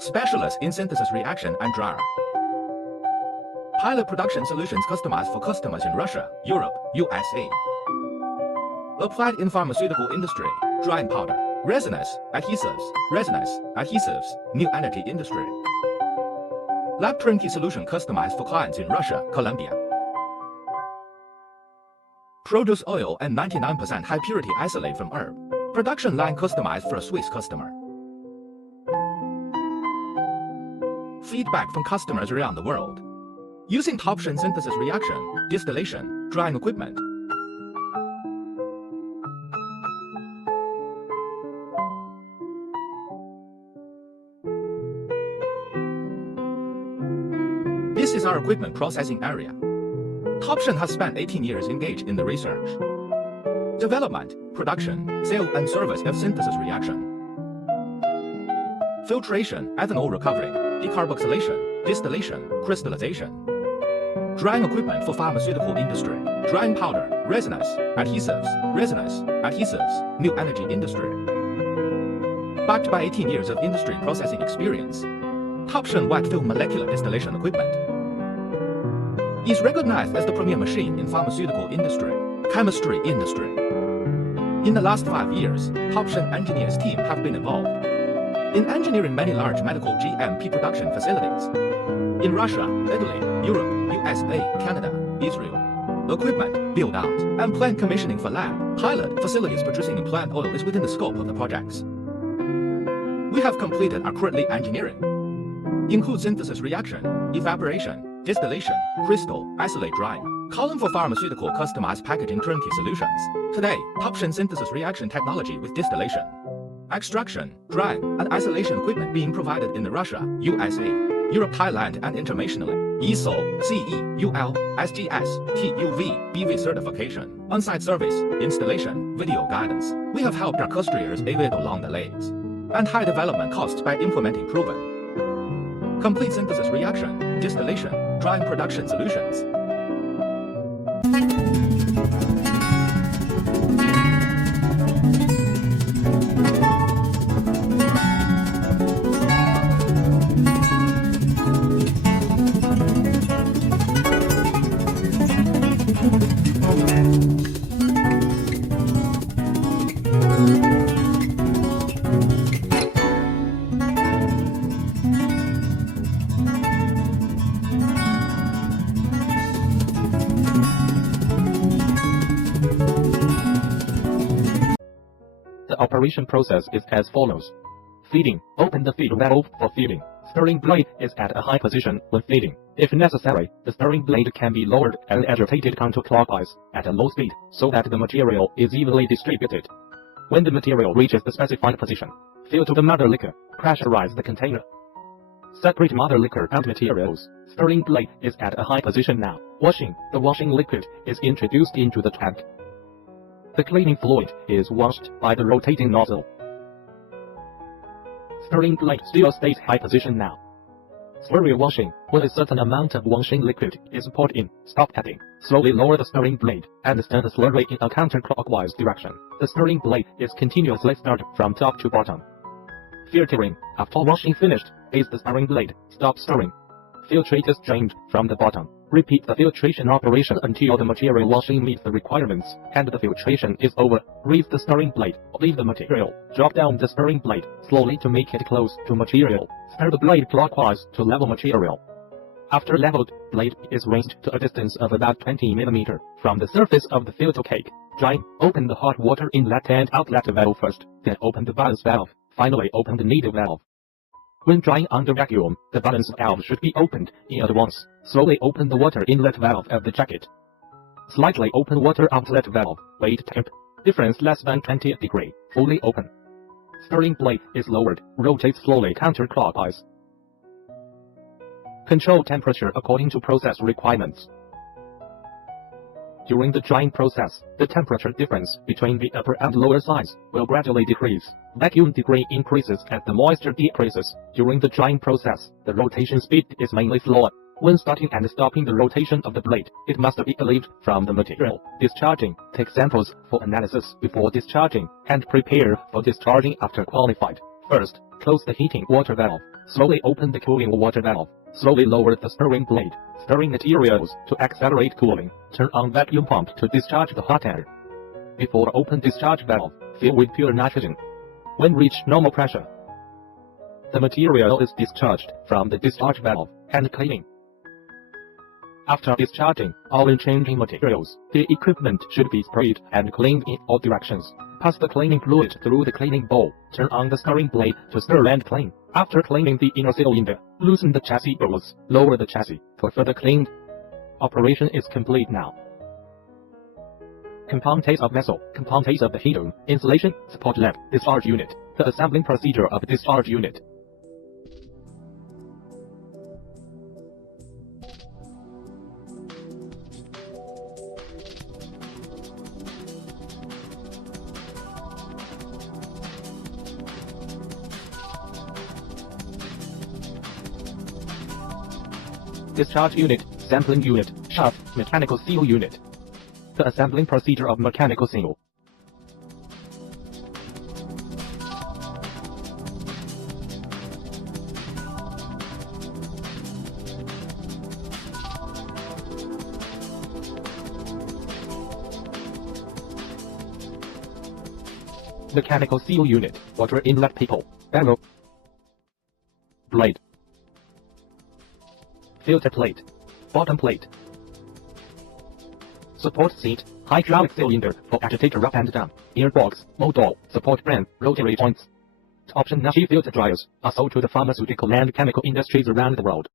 Specialist in synthesis reaction and dryer. Pilot production solutions customized for customers in Russia, Europe, USA. Applied in pharmaceutical industry, drying powder, resins, adhesives, new energy industry. Lab turnkey solution customized for clients in Russia, Colombia. Produce oil and 99% high purity isolate from herb. Production line customized for a Swiss customer. Feedback from customers around the world. Using Toption synthesis reaction, distillation, drying equipment. This is our equipment processing area. Toption has spent 18 years engaged in the research, development, production, sale and service of synthesis reaction. Filtration, ethanol recovery, decarboxylation, distillation, crystallization. Drying equipment for pharmaceutical industry, drying powder, resins, adhesives, new energy industry. Backed by 18 years of industry processing experience, Toption wide field molecular distillation equipment is recognized as the premier machine in pharmaceutical industry, chemistry industry. In the last 5 years, Toption engineers team have been involved in engineering many large medical GMP production facilities in Russia, Italy, Europe, USA, Canada, Israel. Equipment, build out, and plant commissioning for lab, pilot, facilities producing in plant oil is within the scope of the projects. We have completed our currently engineering. Include synthesis reaction, evaporation, distillation, crystal, isolate drying, column for pharmaceutical customized packaging turnkey solutions. Today, Toption synthesis reaction technology with distillation, extraction, drying, and isolation equipment being provided in the Russia, USA, Europe, Thailand, and internationally. ISO, CE, UL, SGS, TUV, BV certification, on-site service, installation, video guidance. We have helped our customers avoid long delays and high development costs by implementing proven complete synthesis reaction, distillation, drying production solutions. The operation process is as follows. Feeding. Open the feed valve for feeding. Stirring blade is at a high position when feeding. If necessary, the stirring blade can be lowered and agitated counterclockwise at a low speed so that the material is evenly distributed. When the material reaches the specified position, fill to the mother liquor. Pressurize the container. Separate mother liquor and materials. Stirring blade is at a high position now. Washing. The washing liquid is introduced into the tank. The cleaning fluid is washed by the rotating nozzle. Stirring blade still stays high position now. Slurry washing. When a certain amount of washing liquid is poured in, stop adding. Slowly lower the stirring blade and stir the slurry in a counterclockwise direction. The stirring blade is continuously stirred from top to bottom. Filtering. After washing finished, raise the stirring blade. Stop stirring. Filtrate is drained from the bottom. Repeat the filtration operation until the material washing meets the requirements and the filtration is over. Raise the stirring blade. Leave the material. Drop down the stirring blade slowly to make it close to material. Stir the blade clockwise to level material. After leveled, blade is raised to a distance of about 20 mm from the surface of the filter cake. Drying. Open the hot water inlet and outlet valve first, then open the balance valve. Finally, open the needle valve. When drying under vacuum, the balance valve should be opened in advance. Slowly open the water inlet valve of the jacket. Slightly open water outlet valve. Weight temp. Difference less than 20 degrees. Fully open. Stirring blade is lowered. Rotate slowly counterclockwise. Control temperature according to process requirements. During the drying process, the temperature difference between the upper and lower sides will gradually decrease. Vacuum degree increases as the moisture decreases. During the drying process, the rotation speed is mainly slower. When starting and stopping the rotation of the blade, it must be relieved from the material. Discharging. Take samples for analysis before discharging and prepare for discharging after qualified. First, close the heating water valve. Slowly open the cooling water valve. Slowly lower the stirring blade. Stirring materials to accelerate cooling. Turn on vacuum pump to discharge the hot air. Before open discharge valve, fill with pure nitrogen. When reach normal pressure, the material is discharged from the discharge valve and cleaning. After discharging all changing materials, the equipment should be sprayed and cleaned in all directions. Pass the cleaning fluid through the cleaning bowl. Turn on the stirring blade to stir and clean. After cleaning the inner cylinder, loosen the chassis bolts. Lower the chassis for further cleaning. Operation is complete now. Components of vessel, components of the heat dome, insulation, support leg, discharge unit. The assembling procedure of discharge unit. Discharge unit, sampling unit, shaft, mechanical seal unit. The assembling procedure of mechanical seal. Mechanical seal unit, water inlet people, barrel, blade, filter plate, bottom plate, support seat, hydraulic cylinder for agitator up and down, gearbox, motor, support frame, rotary joints. Option Nashi filter dryers are sold to the pharmaceutical and chemical industries around the world.